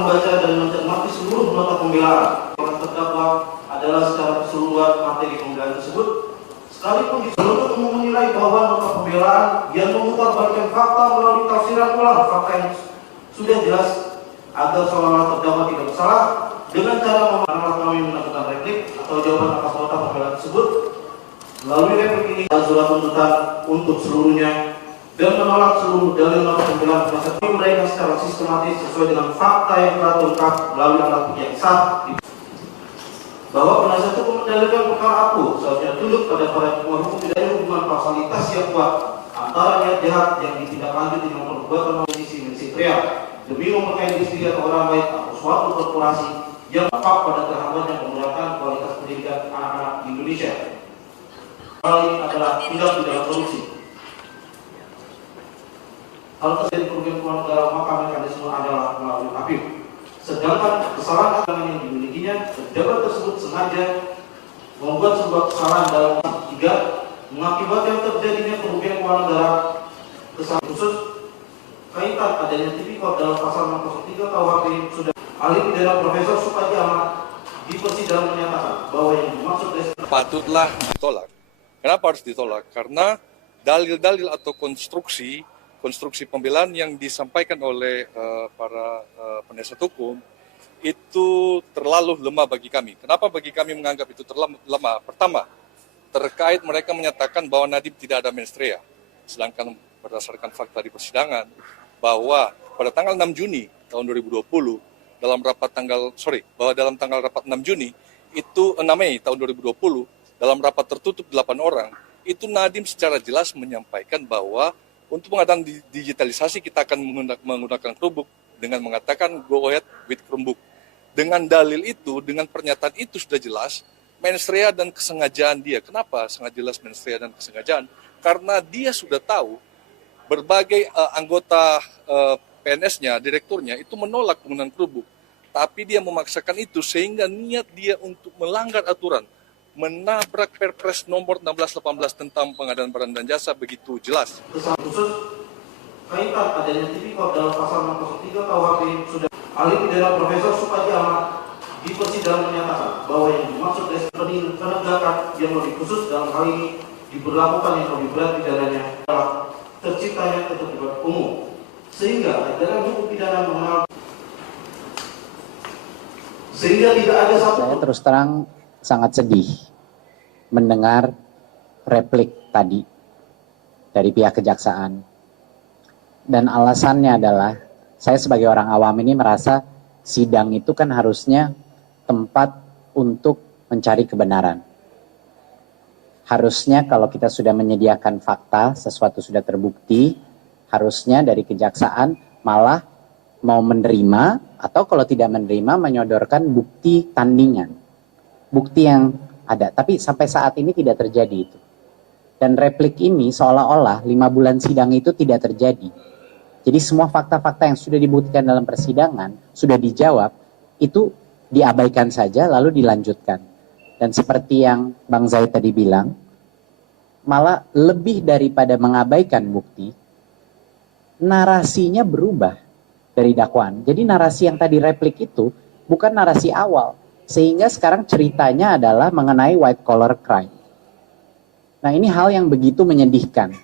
Membaca dan mencermati seluruh nota pembelaan para terdakwa adalah secara keseluruhan materi pembelaan tersebut, sekalipun penuntut umum menilai bahwa nota pembelaan yang memutarbalikkan fakta melalui tafsiran ulang fakta yang sudah jelas agar seolah-olah terdakwa tidak bersalah dengan cara kami menentukan replik atau jawaban atas nota pembelaan tersebut. Melalui replik ini surat tuntutan untuk seluruhnya dan menolak seluruh dalil nota pembelaan penasihat hukum mereka secara sistematis sesuai dengan fakta yang telah terungkap melalui alat bukti yang sah, bahwa penasihat hukum mendalilkan perkara aku seharusnya tunduk pada paradigma hukum pidana hubungan kausalitas yang kuat antara niat jahat yang ditindaklanjuti dengan perbuatan mensisi mensitria demi memperkaya diri atau orang lain atau suatu korporasi yang dampak pada terhambatnya menggunakan kualitas pendidikan anak-anak di Indonesia. Hal ini adalah tindak pidana korupsi. Hal terjadi kerugian keuangan negara maka mekanisme adalah melalui APIP. Sedangkan kesalahan agama yang dimilikinya, pejabat tersebut sengaja membuat sebuah kesalahan dalam 3 mengakibatkan terjadinya kerugian keuangan negara. Kesalahan khusus kaitan adanya tipikor dalam pasal 603 KUHP sudah ahli pidana Profesor Supadi Ahmad di persidangan menyatakan bahwa yang dimaksud patutlah ditolak. Kenapa harus ditolak? Karena dalil-dalil atau konstruksi pembelaan yang disampaikan oleh para penasihat hukum itu terlalu lemah bagi kami. Kenapa bagi kami menganggap itu terlalu lemah? Pertama, terkait mereka menyatakan bahwa Nadiem tidak ada menstrea. Sedangkan berdasarkan fakta di persidangan bahwa pada tanggal 6 Juni tahun 2020 dalam tanggal rapat 6 Juni itu 6 Mei tahun 2020 dalam rapat tertutup 8 orang itu Nadiem secara jelas menyampaikan bahwa untuk pengadaan digitalisasi kita akan menggunakan Chromebook dengan mengatakan go ahead with Chromebook. Dengan dalil itu, dengan pernyataan itu sudah jelas mensrea dan kesengajaan dia. Kenapa sangat jelas mensrea dan kesengajaan? Karena dia sudah tahu berbagai anggota PNS-nya, direkturnya itu menolak penggunaan Chromebook. Tapi dia memaksakan itu sehingga niat dia untuk melanggar aturan, menabrak Perpres nomor 1618 tentang pengadaan barang dan jasa begitu jelas. Kesalahan khusus kaitan adanya tipikor dalam pasal 603 KUHP sudah ahli pidana Profesor Supadi Ahmad di persidangan menyatakan bahwa yang dimaksud penegakan yang lebih khusus dalam hal ini diberlakukan yang lebih berat pidananya adalah terciptanya ketertiban umum sehingga ajaran hukum pidana mengenal sehingga tidak ada satu. Saya terus terang sangat sedih mendengar replik tadi dari pihak kejaksaan. Dan alasannya adalah, saya sebagai orang awam ini merasa sidang itu kan harusnya tempat untuk mencari kebenaran. Harusnya kalau kita sudah menyediakan fakta, sesuatu sudah terbukti, harusnya dari kejaksaan malah mau menerima, atau kalau tidak menerima menyodorkan bukti tandingan. Bukti yang ada, tapi sampai saat ini tidak terjadi itu. Dan replik ini seolah-olah 5 bulan sidang itu tidak terjadi. Jadi semua fakta-fakta yang sudah dibuktikan dalam persidangan, sudah dijawab, itu diabaikan saja lalu dilanjutkan. Dan seperti yang Bang Zaid tadi bilang, malah lebih daripada mengabaikan bukti, narasinya berubah dari dakwaan. Jadi narasi yang tadi replik itu bukan narasi awal. Sehingga sekarang ceritanya adalah mengenai white collar crime. Nah ini hal yang begitu menyedihkan.